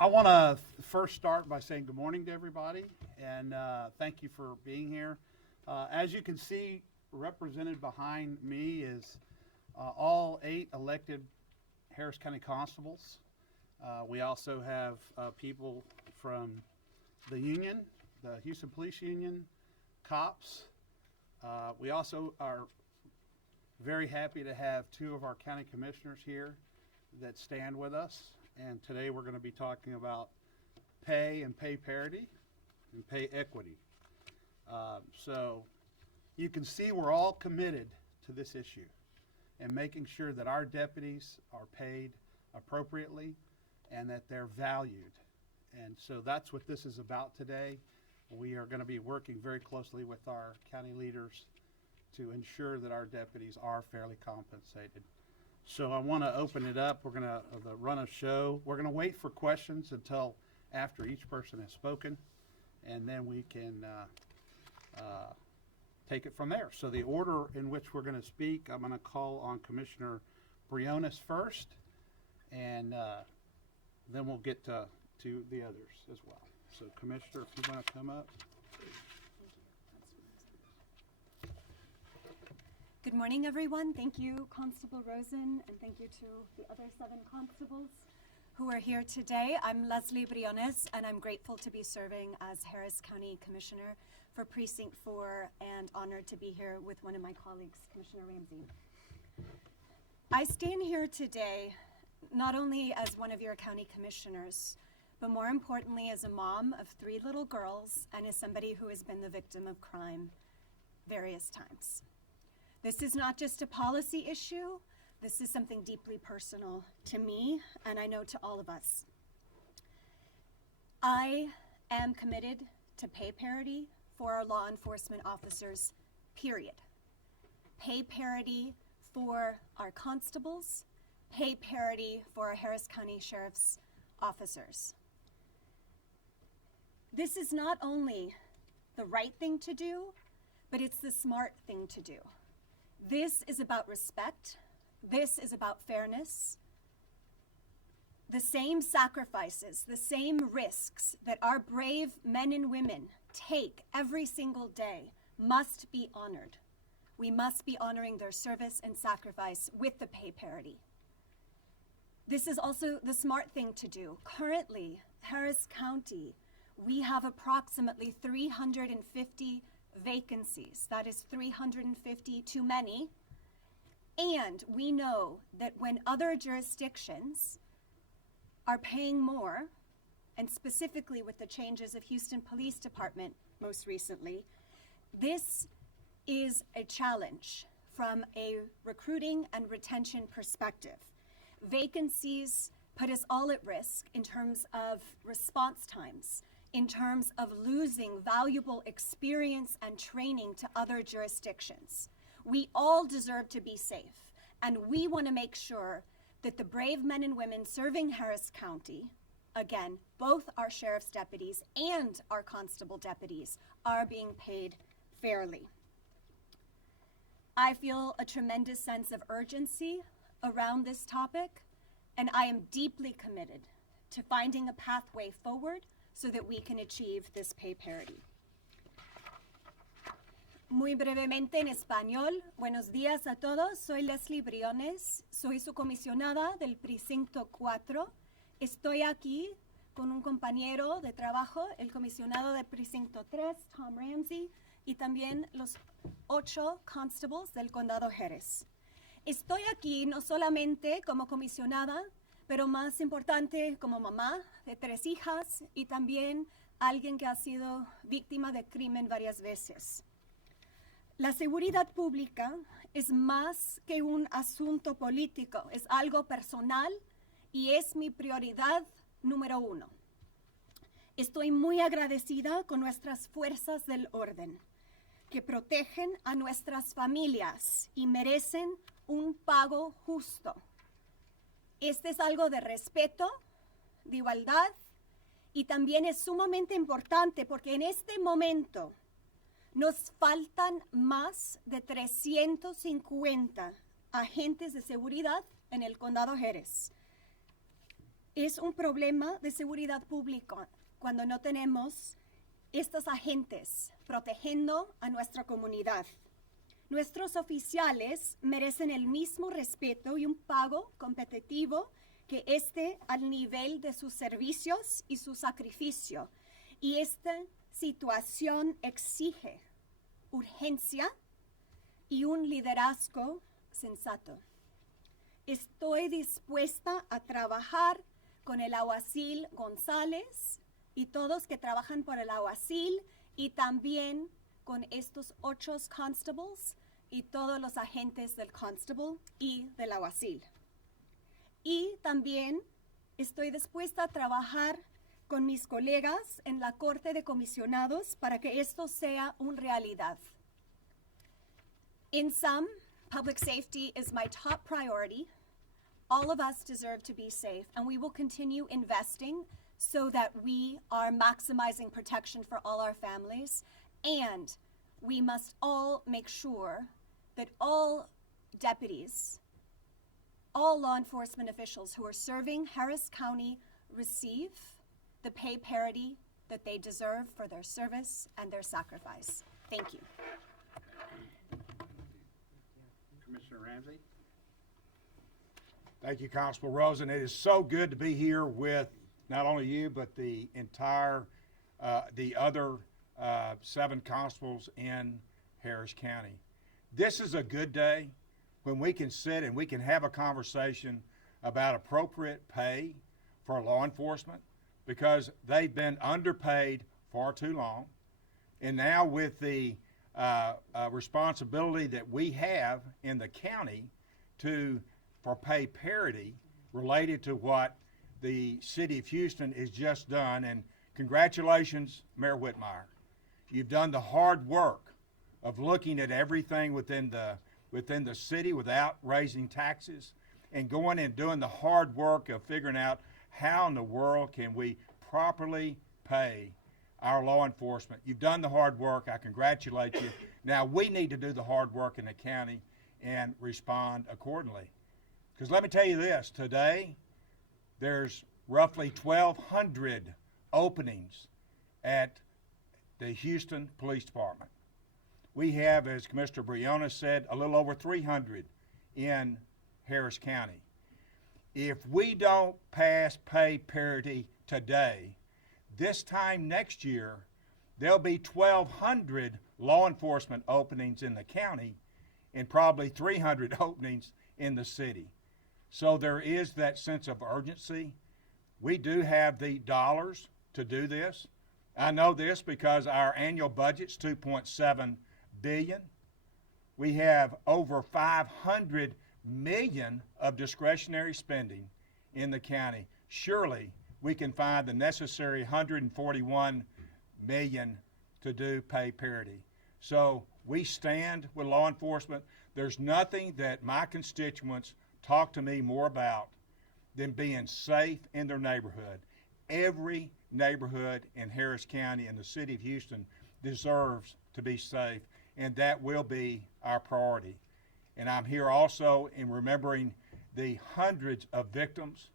I want to first start by saying good morning to everybody, and thank you for being here. As you can see, represented behind me is all 8 elected Harris County constables. We also have people from the union, the Houston Police Union, cops. We also are very happy to have 2 of our county commissioners here that stand with us. And today we're going to be talking about pay and pay parity and pay equity. So you can see we're all committed to this issue and making sure that our deputies are paid appropriately and that they're valued. And so that's what this is about today. We are going to be working very closely with our county leaders to ensure that our deputies are fairly compensated. So I want to open it up. We're going to run a show. We're going to wait for questions until after each person has spoken, and then we can take it from there. So the order in which we're going to speak, I'm going to call on Commissioner Biones first, and then we'll get to the others as well. So Commissioner, if you want to come up. Good morning, everyone. Thank you, Constable Rosen, and thank you to the other 7 constables who are here today. I'm Leslie Briones, and I'm grateful to be serving as Harris County Commissioner for Precinct 4 and honored to be here with one of my colleagues, Commissioner Ramsey. I stand here today not only as one of your county commissioners, but more importantly as a mom of 3 little girls and as somebody who has been the victim of crime various times. This is not just a policy issue. This is something deeply personal to me, and I know to all of us. I am committed to pay parity for our law enforcement officers, period. Pay parity for our constables, pay parity for our Harris County Sheriff's officers. This is not only the right thing to do, but it's the smart thing to do. This is about respect. This is about fairness. The same sacrifices, the same risks that our brave men and women take every single day must be honored. We must be honoring their service and sacrifice with the pay parity. This is also the smart thing to do. Currently, Harris County, we have approximately 350 vacancies. That is 350 too many. And we know that when other jurisdictions are paying more, and specifically with the changes of Houston Police Department most recently, this is a challenge from a recruiting and retention perspective. Vacancies put us all at risk in terms of response times, in terms of losing valuable experience and training to other jurisdictions. We all deserve to be safe, and we want to make sure that the brave men and women serving Harris County, again, both our sheriff's deputies and our constable deputies, are being paid fairly. I feel a tremendous sense of urgency around this topic, and I am deeply committed to finding a pathway forward so that we can achieve this pay parity. Muy brevemente en español, buenos días a todos. Soy Leslie Briones, soy su comisionada del Precinto 4. Estoy aquí con un compañero de trabajo, el comisionado del Precinto 3, Tom Ramsey, y también los 8 constables del Condado Harris. Estoy aquí no solamente como comisionada, pero más importante como mamá de 3 hijas y también alguien que ha sido víctima de crimen varias veces. La seguridad pública es más que un asunto político, es algo personal y es mi prioridad número 1. Estoy muy agradecida con nuestras fuerzas del orden, que protegen a nuestras familias y merecen un pago justo. Este es algo de respeto, de igualdad, y también es sumamente importante porque en este momento nos faltan más de 350 agentes de seguridad en el Condado Harris. Es un problema de seguridad pública cuando no tenemos estos agentes protegiendo a nuestra comunidad. Nuestros oficiales merecen el mismo respeto y un pago competitivo que esté al nivel de sus servicios y su sacrificio. Y esta situación exige urgencia y un liderazgo sensato. Estoy dispuesta a trabajar con el alguacil González y todos que trabajan por el alguacil y también con estos 8 constables y todos los agentes del constable y del alguacil. Y también estoy dispuesta a trabajar con mis colegas en la Corte de Comisionados para que esto sea una realidad. In sum, public safety is my top priority. All of us deserve to be safe, and we will continue investing so that we are maximizing protection for all our families. And we must all make sure that all deputies, all law enforcement officials who are serving Harris County receive the pay parity that they deserve for their service and their sacrifice. Thank you. Commissioner Ramsey? Thank you, Constable Rosen. It is so good to be here with not only you, but the entire, the other 7 constables in Harris County. This is a good day when we can sit and we can have a conversation about appropriate pay for law enforcement, because they've been underpaid far too long. And now with the responsibility that we have in the county for pay parity related to what the city of Houston has just done. And congratulations, Mayor Whitmire. You've done the hard work of looking at everything within the city without raising taxes, and going and doing the hard work of figuring out how in the world can we properly pay our law enforcement. You've done the hard work. I congratulate you. Now we need to do the hard work in the county and respond accordingly. Because let me tell you this, today there's roughly 1,200 openings at the Houston Police Department. We have, as Commissioner Biones said, a little over 300 in Harris County. If we don't pass pay parity today, this time next year, there'll be 1,200 law enforcement openings in the county and probably 300 openings in the city. So there is that sense of urgency. We do have the dollars to do this. I know this because our annual budget's $2.7 billion. We have over $500 million of discretionary spending in the county. Surely we can find the necessary $141 million to do pay parity. So we stand with law enforcement. There's nothing that my constituents talk to me more about than being safe in their neighborhood. Every neighborhood in Harris County and the city of Houston deserves to be safe, and that will be our priority. And I'm here also in remembering the hundreds of victims.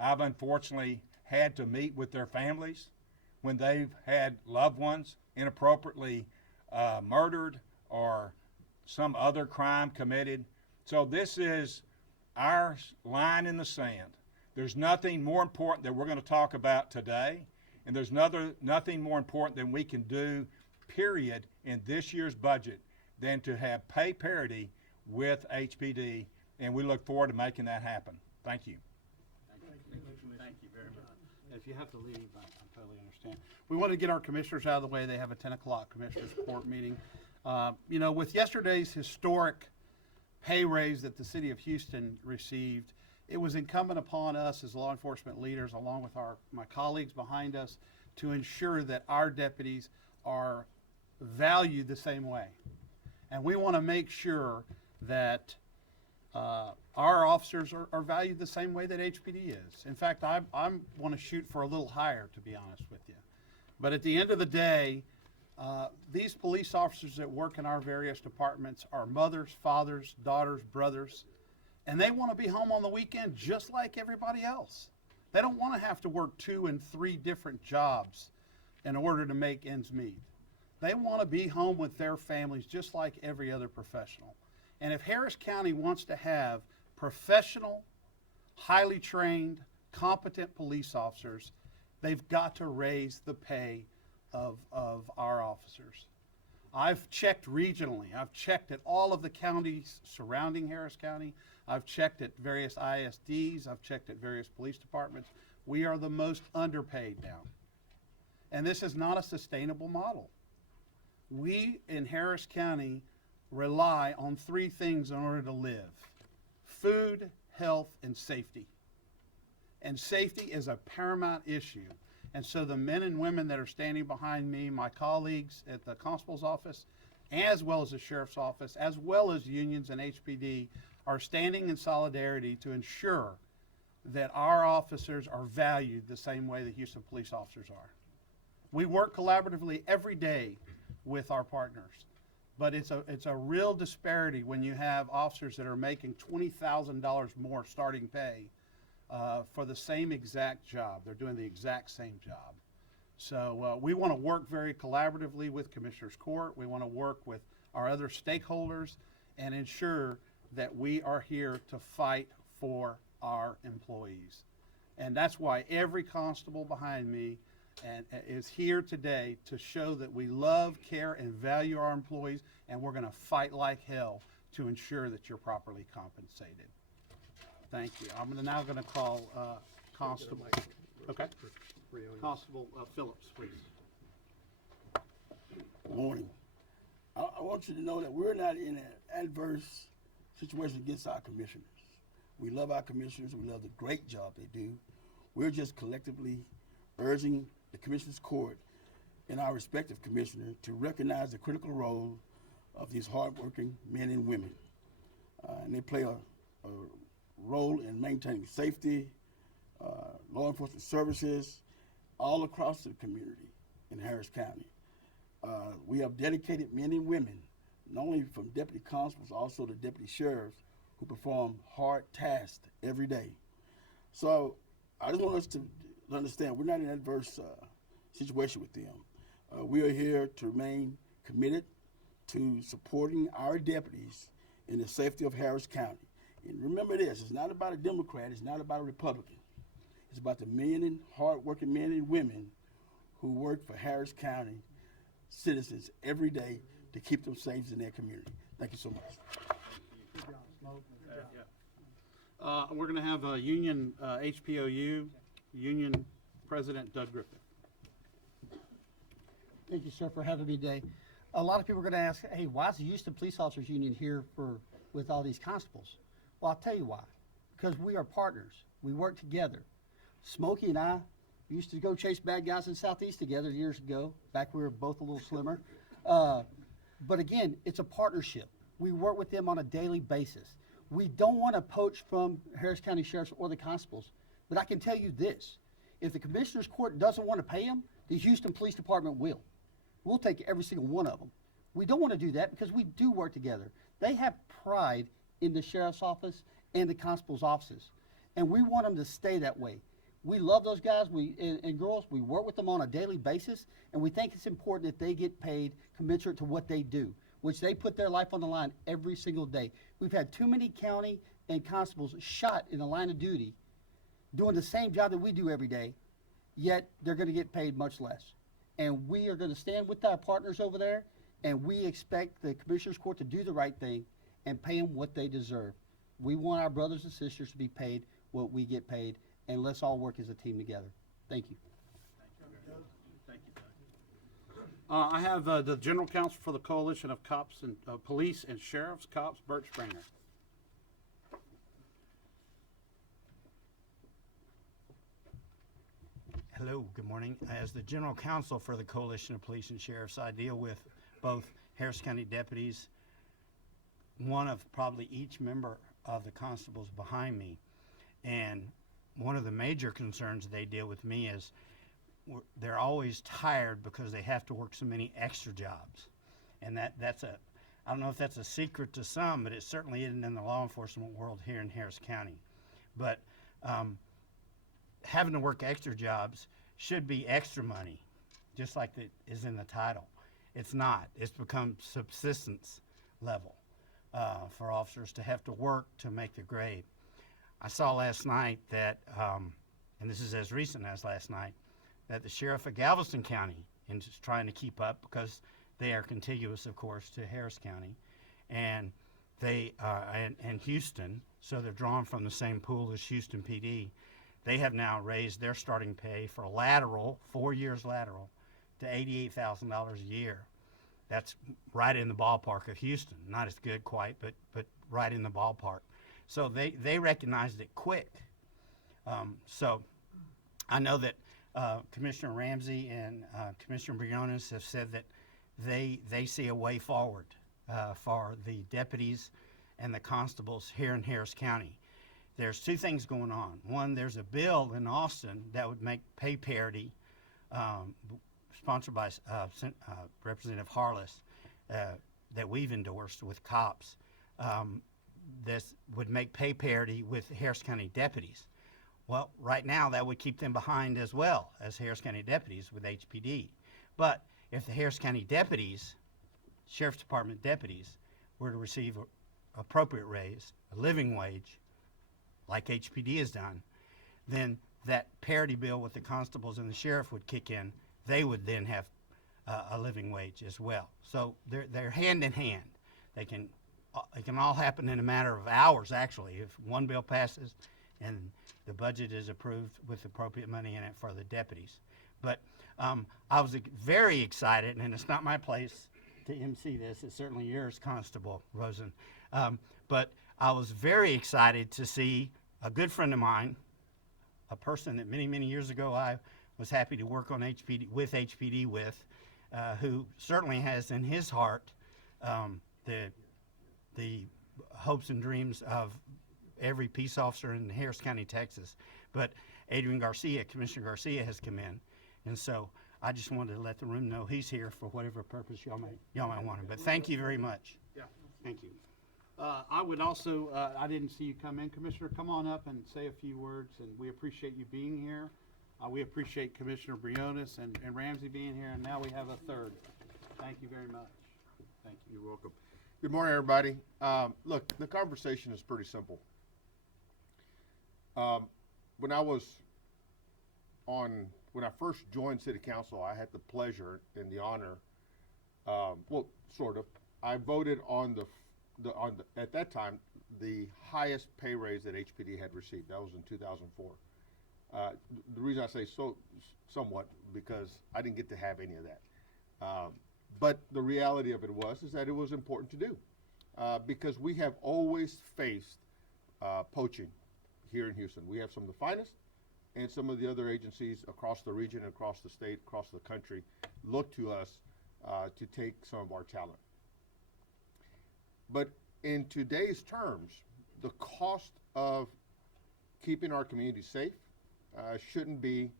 I've unfortunately had to meet with their families when they've had loved ones inappropriately murdered or some other crime committed. So this is our line in the sand. There's nothing more important that we're going to talk about today, and there's nothing more important than we can do, period, in this year's budget than to have pay parity with HPD, and we look forward to making that happen. Thank you. Thank you very much. If you have to leave, I totally understand. We want to get our commissioners out of the way. They have a 10 o'clock commissioners court meeting. You know, with yesterday's historic pay raise that the city of Houston received, it was incumbent upon us as law enforcement leaders, along with my colleagues behind us, to ensure that our deputies are valued the same way. And we want to make sure that our officers are valued the same way that HPD is. In fact, I want to shoot for a little higher, to be honest with you. But at the end of the day, these police officers that work in our various departments are mothers, fathers, daughters, brothers, and they want to be home on the weekend just like everybody else. They don't want to have to work 2 and 3 different jobs in order to make ends meet. They want to be home with their families just like every other professional. And if Harris County wants to have professional, highly trained, competent police officers, they've got to raise the pay of our officers. I've checked regionally. I've checked at all of the counties surrounding Harris County. I've checked at various ISDs. I've checked at various police departments. We are the most underpaid now. And this is not a sustainable model. We in Harris County rely on 3 things in order to live: food, health, and safety. And safety is a paramount issue. And so the men and women that are standing behind me, my colleagues at the constable's office, as well as the sheriff's office, as well as unions and HPD, are standing in solidarity to ensure that our officers are valued the same way the Houston police officers are. We work collaboratively every day with our partners, but it's a real disparity when you have officers that are making $20,000 more starting pay for the same exact job. They're doing the exact same job. So we want to work very collaboratively with Commissioners Court. We want to work with our other stakeholders and ensure that we are here to fight for our employees. And that's why every constable behind me is here today to show that we love, care, and value our employees, and we're going to fight like hell to ensure that you're properly compensated. Thank you. I'm now going to call Constable. Okay. Constable Phillips, please. Good morning. I want you to know that we're not in an adverse situation against our commissioners. We love our commissioners. We love the great job they do. We're just collectively urging the Commissioners Court and our respective commissioner to recognize the critical role of these hardworking men and women. And they play a role in maintaining safety, law enforcement services, all across the community in Harris County. We have dedicated men and women, not only from deputy constables, also the deputy sheriffs, who perform hard tasks every day. So I just want us to understand we're not in an adverse situation with them. We are here to remain committed to supporting our deputies in the safety of Harris County. And remember this, it's not about a Democrat, it's not about a Republican. It's about the men and hard-working men and women who work for Harris County citizens every day to keep them safe in their community. Thank you so much. We're going to have a union HPOU, Union President Doug Griffin. Thank you, sir, for having me today. A lot of people are going to ask, hey, why is the Houston Police Officers Union here with all these constables? Well, I'll tell you why. Because we are partners. We work together. Smokey and I used to go chase bad guys in Southeast together years ago, back we were both a little slimmer. But again, it's a partnership. We work with them on a daily basis. We don't want to poach from Harris County Sheriffs or the constables. But I can tell you this, if the Commissioners Court doesn't want to pay them, the Houston Police Department will. We'll take every single one of them. We don't want to do that because we do work together. They have pride in the Sheriff's Office and the Constable's offices. And we want them to stay that way. We love those guys and girls. We work with them on a daily basis, and we think it's important that they get paid commensurate to what they do, which they put their life on the line every single day. We've had too many county and constables shot in the line of duty doing the same job that we do every day, yet they're going to get paid much less. And we are going to stand with our partners over there, and we expect the Commissioners Court to do the right thing and pay them what they deserve. We want our brothers and sisters to be paid what we get paid, and let's all work as a team together. Thank you. Thank you, Doug. I have the General Counsel for the Coalition of Cops and Police and Sheriffs, Cops, Bert Springer. Hello, good morning. As the General Counsel for the Coalition of Police and Sheriffs, I deal with both Harris County deputies, one of probably each member of the constables behind me. And one of the major concerns they deal with me is they're always tired because they have to work so many extra jobs. And I don't know if that's a secret to some, but it certainly isn't in the law enforcement world here in Harris County. But having to work extra jobs should be extra money, just like it is in the title. It's not. It's become subsistence level for officers to have to work to make the grade. I saw last night that, and this is as recent as last night, that the sheriff of Galveston County is trying to keep up because they are contiguous, of course, to Harris County, and they and Houston, so they're drawn from the same pool as Houston PD. They have now raised their starting pay for lateral, 4 years lateral, to $88,000 a year. That's right in the ballpark of Houston. Not as good quite, but right in the ballpark. So they recognized it quick. So I know that Commissioner Ramsey and Commissioner Biones have said that they see a way forward for the deputies and the constables here in Harris County. There's two things going on. One, there's a bill in Austin that would make pay parity, sponsored by Representative Harless, that we've endorsed with cops. This would make pay parity with Harris County deputies. Well, right now that would keep them behind as well as Harris County deputies with HPD. But if the Harris County deputies, Sheriff's Department deputies, were to receive an appropriate raise, a living wage, like HPD has done, then that parity bill with the constables and the sheriff would kick in. They would then have a living wage as well. So they're hand in hand. It can all happen in a matter of hours, actually, if one bill passes and the budget is approved with appropriate money in it for the deputies. But I was very excited, and it's not my place to MC this. It's certainly yours, Constable Rosen. But I was very excited to see a good friend of mine, a person that many, many years ago I was happy to work on HPD with, who certainly has in his heart the hopes and dreams of every peace officer in Harris County, Texas. But Adrian Garcia, Commissioner Garcia, has come in, and so I just wanted to let the room know he's here for whatever purpose y'all might want him. But thank you very much. Yeah. Thank you. I would also, I didn't see you come in, Commissioner. Come on up and say a few words, and we appreciate you being here. We appreciate Commissioner Biones and Ramsey being here, and now we have a third. Thank you very much. Thank you. You're welcome. Good morning, everybody. Look, the conversation is pretty simple. When I first joined City Council, I had the pleasure and the honor, well, sort of, I voted on at that time, the highest pay raise that HPD had received. That was in 2004. The reason I say somewhat, because I didn't get to have any of that. But the reality of it is that it was important to do, because we have always faced poaching here in Houston. We have some of the finest, and some of the other agencies across the region, across the state, across the country look to us to take some of our talent. But in today's terms, the cost of keeping our community safe shouldn't be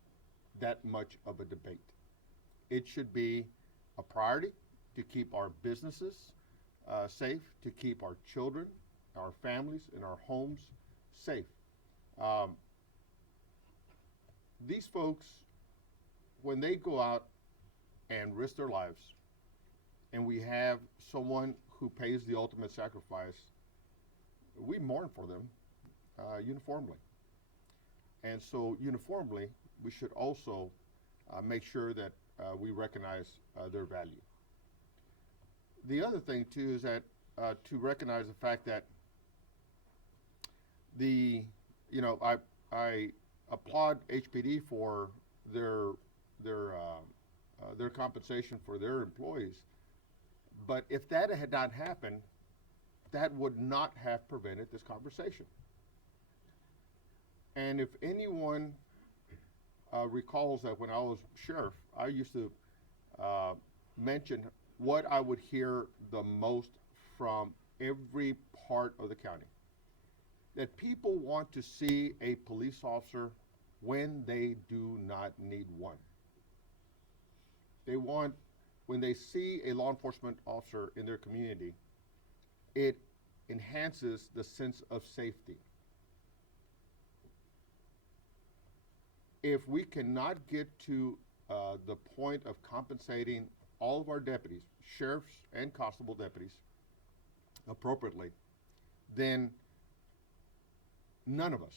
that much of a debate. It should be a priority to keep our businesses safe, to keep our children, our families, and our homes safe. These folks, when they go out and risk their lives, and we have someone who pays the ultimate sacrifice, we mourn for them uniformly. And so uniformly, we should also make sure that we recognize their value. The other thing too is that to recognize the fact that I applaud HPD for their compensation for their employees, but if that had not happened, that would not have prevented this conversation. And if anyone recalls that when I was sheriff, I used to mention what I would hear the most from every part of the county. That people want to see a police officer when they do not need one. They want, when they see a law enforcement officer in their community, it enhances the sense of safety. if we cannot get to the point of compensating all of our deputies, sheriffs and constable deputies, appropriately, then none of us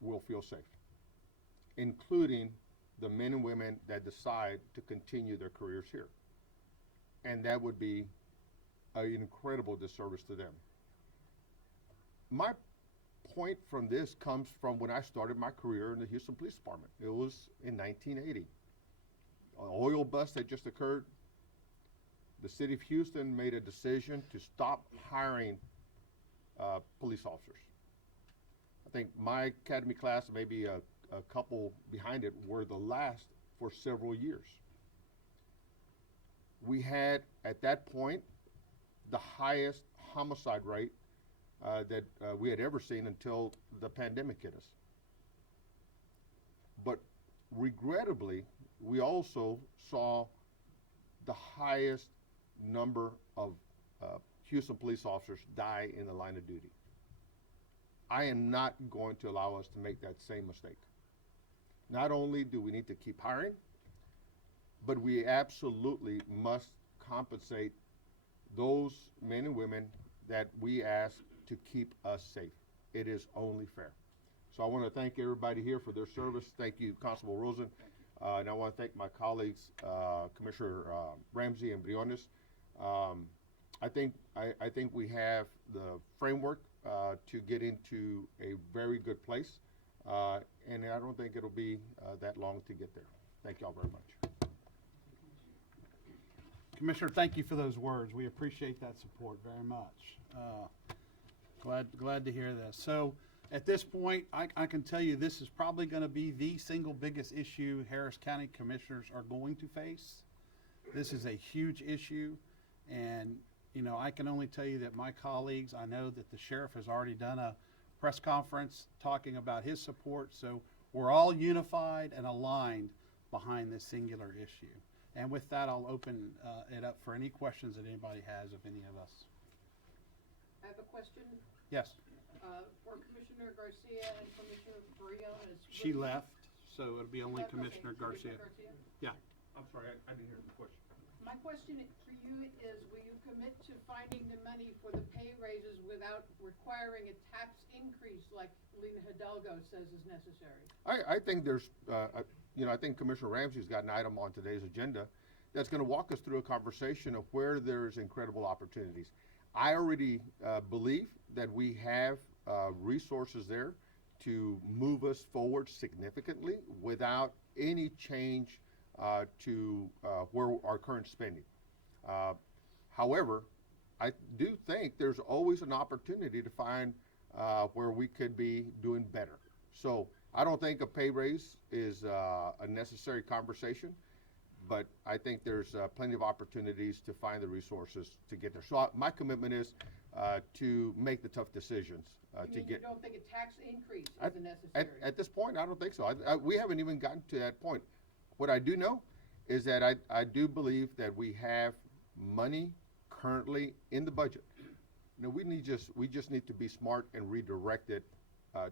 will feel safe, including the men and women that decide to continue their careers here. And that would be an incredible disservice to them. My point from this comes from when I started my career in the Houston Police Department. It was in 1980. An oil bust had just occurred. The city of Houston made a decision to stop hiring police officers. I think my academy class, maybe a couple behind it, were the last for several years. We had, at that point, the highest homicide rate that we had ever seen until the pandemic hit us. But regrettably, we also saw the highest number of Houston police officers die in the line of duty. I am not going to allow us to make that same mistake. Not only do we need to keep hiring, but we absolutely must compensate those men and women that we ask to keep us safe. It is only fair. So I want to thank everybody here for their service. Thank you, Constable Rosen. And I want to thank my colleagues, Commissioner Ramsey and Biones. I think we have the framework to get into a very good place. And I don't think it'll be that long to get there. Thank y'all very much. Commissioner, thank you for those words. We appreciate that support very much. Glad to hear this. So at this point, I can tell you this is probably going to be the single biggest issue Harris County commissioners are going to face. This is a huge issue, and you know, I can only tell you that my colleagues, I know that the sheriff has already done a press conference talking about his support, so we're all unified and aligned behind this singular issue. And with that, I'll open it up for any questions that anybody has of any of us. I have a question Yes, for Commissioner Garcia and Commissioner Biones. she left, so it'll be only Okay, Commissioner Garcia. Yeah. I'm sorry, I didn't hear the question. My question for you is, will you commit to finding the money for the pay raises without requiring a tax increase like Lena Hidalgo says is necessary? I think there's, I think Commissioner Ramsey's got an item on today's agenda that's going to walk us through a conversation of where there's incredible opportunities. I already believe that we have resources there to move us forward significantly without any change to where our current spending. However, I do think there's always an opportunity to find where we could be doing better. So I don't think a pay raise is a necessary conversation, but I think there's plenty of opportunities to find the resources to get there. So my commitment is to make the tough decisions to You get. don't think a tax increase At, is necessary? at this point, I don't think so. We haven't even gotten to that point. What I do know is that I do believe that we have money currently in the budget. You know, we just need to be smart and redirect it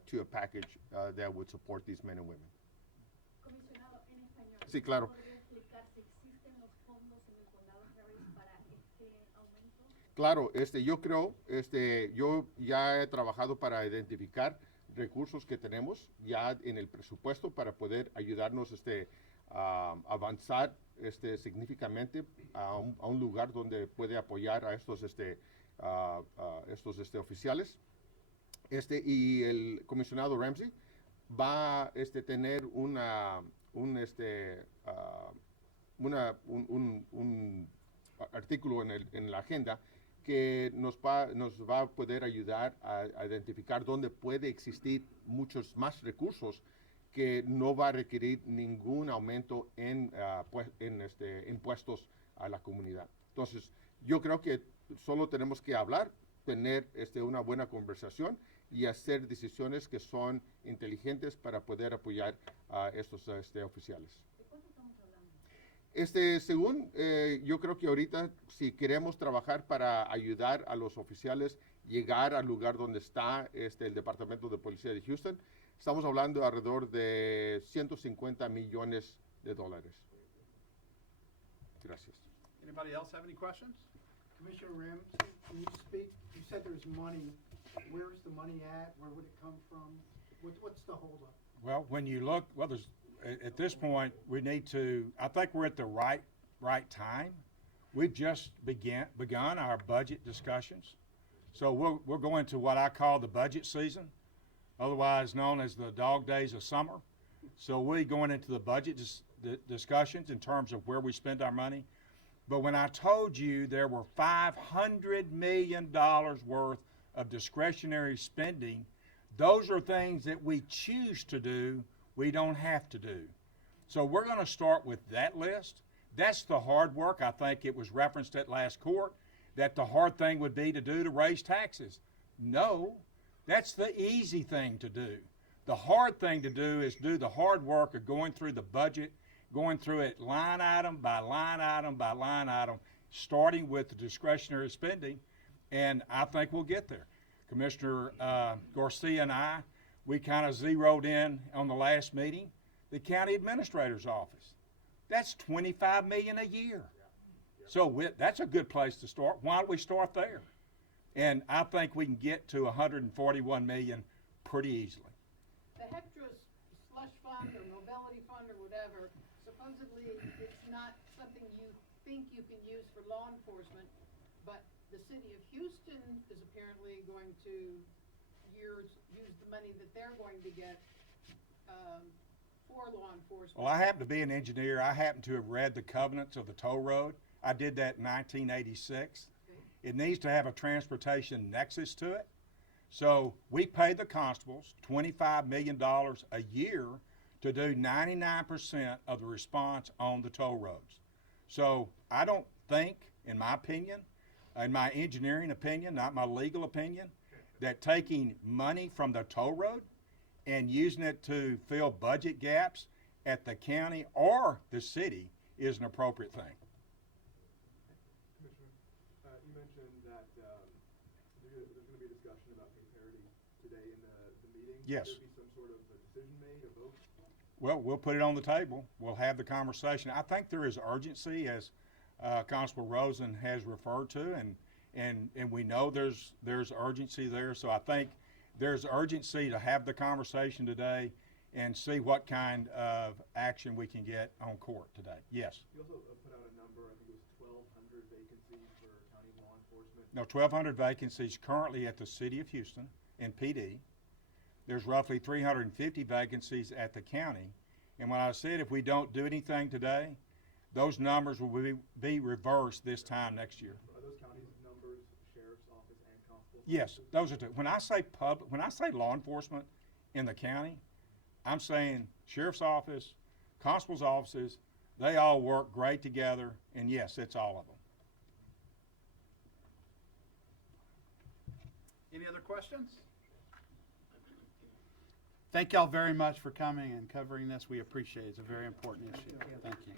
to a package that would support these men and women. Comisionado, en español, Sí, claro. ¿podría explicar si existen los fondos en el condado Harris para este aumento? Claro, yo creo, yo ya he trabajado para identificar recursos que tenemos ya en el presupuesto para poder ayudarnos a avanzar significativamente a un lugar donde puede apoyar a estos oficiales. Y el comisionado Ramsey va a tener un artículo en la agenda que nos va a poder ayudar a identificar dónde puede existir muchos más recursos que no va a requerir ningún aumento en impuestos a la comunidad. Entonces, yo creo que solo tenemos que hablar, tener una buena conversación y hacer decisiones que son inteligentes para poder apoyar a estos oficiales. ¿De cuánto estamos hablando? Según yo creo que ahorita, si queremos trabajar para ayudar a los oficiales llegar al lugar donde está el Departamento de Policía de Houston, Estamos hablando de alrededor de 150 millones de dólares. Gracias. Anybody else have any questions? Commissioner Ramsey, can you speak, you said there's money, where's the money at, where would it come from? What's the holdup? Well, when you look, well, there's, at this point, we need to, I think we're at the right time. We've just begun our budget discussions. So we're going to what I call the budget season, otherwise known as the dog days of summer. So we're going into the budget discussions in terms of where we spend our money. But when I told you there were $500 million worth of discretionary spending, those are things that we choose to do, we don't have to do. So we're going to start with that list. That's the hard work. I think it was referenced at last court that the hard thing would be to do to raise taxes. No, that's the easy thing to do. The hard thing to do is do the hard work of going through the budget, going through it line item by line item by line item, starting with the discretionary spending, and I think we'll get there. Commissioner Garcia and I, we kind of zeroed in on the last meeting, the county administrator's office. That's $25 million a year. So that's a good place to start. Why don't we start there? And I think we can get to 141 million pretty easily. The HECTRA slush fund or mobility fund or whatever, supposedly it's not something you think you can use for law enforcement, but the city of Houston is apparently going to use the money that they're going to get for law enforcement. Well, I happen to be an engineer. I happen to have read the covenants of the toll road. I did that in 1986. Okay. It needs to have a transportation nexus to it. So we pay the constables $25 million a year to do 99% of the response on the toll roads. So I don't think, in my opinion, in my engineering opinion, not my legal opinion, that taking money from the toll road and using it to fill budget gaps at the county or the city is an appropriate thing. Commissioner, you mentioned that there's going to be a discussion about pay parity today in the meeting. Yes. Will there be some sort of a decision made, a vote? Well, we'll put it on the table. We'll have the conversation. I think there is urgency, as Constable Rosen has referred to, and we know there's urgency there. So I think there's urgency to have the conversation today and see what kind of action we can get on court today. Yes. You also put out a number, I think it was 1,200 vacancies for county law enforcement. No, 1,200 vacancies currently at the City of Houston in PD. There's roughly 350 vacancies at the county. And when I said if we don't do anything today, those numbers will be reversed this time next year. Are those counties' numbers, sheriff's office and constable? Yes, those are two. When I say law enforcement in the county, I'm saying sheriff's office, constable's offices, they all work great together, and yes, it's all of them. Any other questions? Thank y'all very much for coming and covering this. We appreciate it. It's a very important issue. Thank you.